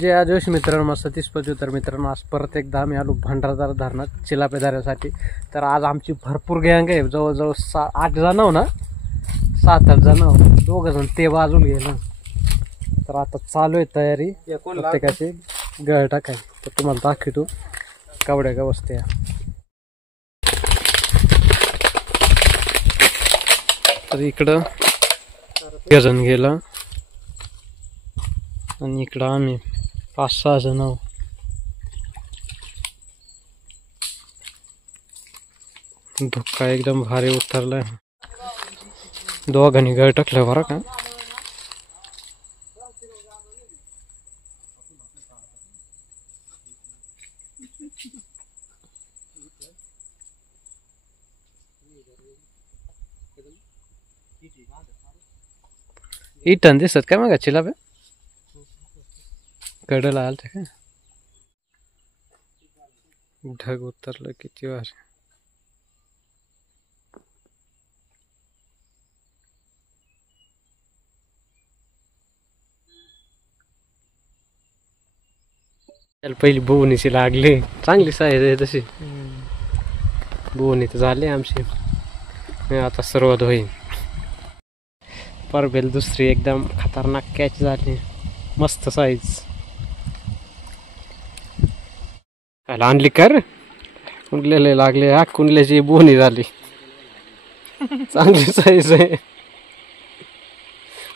जय जोश मित्रांनो, सतीश पचूतर मित्रांनो, आज परत एकदा आम्ही आलो भंडारदरा धरणात चिलापे धरण्यासाठी. तर आज आमची भरपूर गँग आहे, जवळजवळ 8 जण ना, 7-8 जण, 2 जण ते बाजूला गेलं. तर आता चालू आहे तयारी प्रत्येकाची गळ टाकाय. तर तुम्हाला दाखवतो कवड्या का वस्त्या. तर इकडं गजन गेलं आणि इकडं आम्ही 5-6 जण आहोत. धुक्का एकदम भारी उतरलाय. दोघांनी गळ टाकलं बरं का. इटन दिसत काय मग चिलापे कडला आलते का. ढग उतरलं किती वार. पहिली बोवणीची लागली, चांगली साईज आहे तशी. बोवणी तर झाली आमची, आता सुरुवात होईल. परबेल दुसरी एकदम खतरनाक कॅच झाली, मस्त साईज. आणली कर कुंडलेले लागले. हा कुंडल्याची बोवणी झाली, चांगली साईज आहे,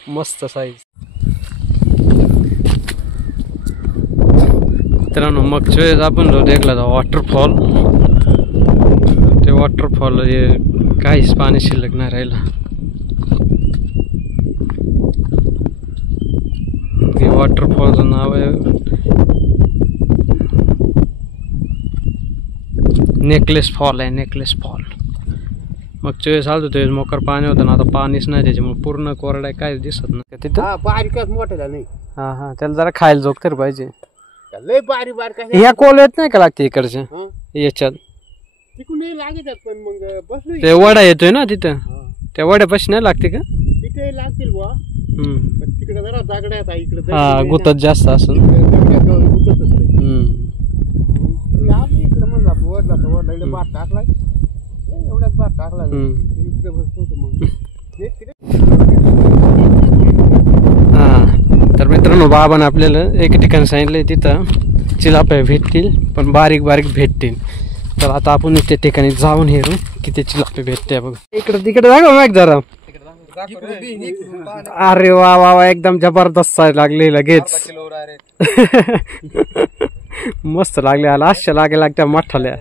मस्त साईज. मित्रांनो, मागच्या वेळेस आपण जो देखला होता वॉटरफॉल, ते वॉटरफॉल काहीच पाणी शिल्लक नाही राहिलं. हे वॉटरफॉलचं नाव आहे नेकलेस फॉल आहे, नेकलेस फॉल. मागच्या वेळेस आलो ते मोकर पाणी होतं ना, आता पाणीच नाही त्याच्यामुळे पूर्ण कोरडा आहे, काहीच दिसत नाही तिथं. बारीकच मोठा नाही. हा त्याला जरा खायला जोग तर पाहिजे. लय बारीक बारीक ह्या कोल येत नाही का लागते इकडच्या याच्यात. तिकडून लागतात पण मग बसलो ते वडा येतोय ना तिथं, त्या वड्यापाशी नाही लागते का. तिथे लागतील बुवा, पण तिकडे जरा दागड्यात आहे. इकडे हा गुतत जास्त असून गुततच नाही. इकडे म्हणला वडला तर वडला इकडे भात टाकलाय, एवढ्याच भात टाकला. इकडे बसतो मग. तर मित्रांनो, बाबांनी आपल्याला एक ठिकाणी सांगितलंय तिथं चिलापे भेटतील, पण बारीक बारीक भेटतील. तर आता आपण त्या ठिकाणी जाऊन हेरू किती चिलापे भेटते बघ. इकडे तिकडे जागा मग जरा. अरे वा वा वा, एकदम जबरदस्त साईज लागली लगेच. मस्त लागले, आला अशा लागल्या मोठाल्या.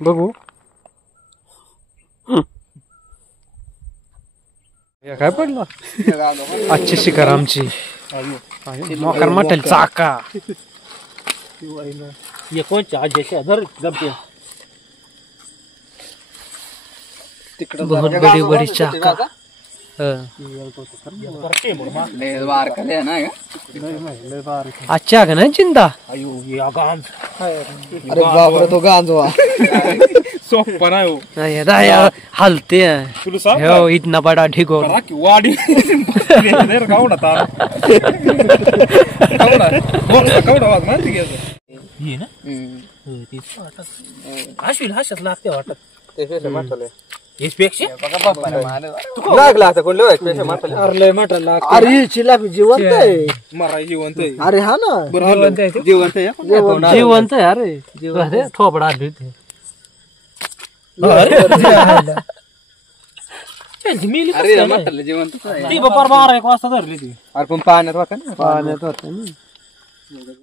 बघू या काय पडलं आजची शिकार आमची मोकार मटेल चाका कोणच्या आज्याच्या धर जमते बहुत बड़ी बड़ी चाका अच्छा का ना चिंता अरे बापरे तो गांजवा सोपा नाही हो हलते हैं हो इतना बड़ा ढिगो वाडी कावडा तारा कावडा वाज माहिती घ्यायचं ये ना हाशील हाशात लागते वाटत यापेक्षा लागला आता कोण लय म्हटलं अरे चिलापी जिवंत आहे मराई जिवंत आहे अरे हा ना जिवंत आहे जिवंत आहे अरे थोपडा अरे म्हटलं जिवंत ती बारा 1 वाजता धरली ती अरे पण पाण्यात होता ना पाण्यात होते ना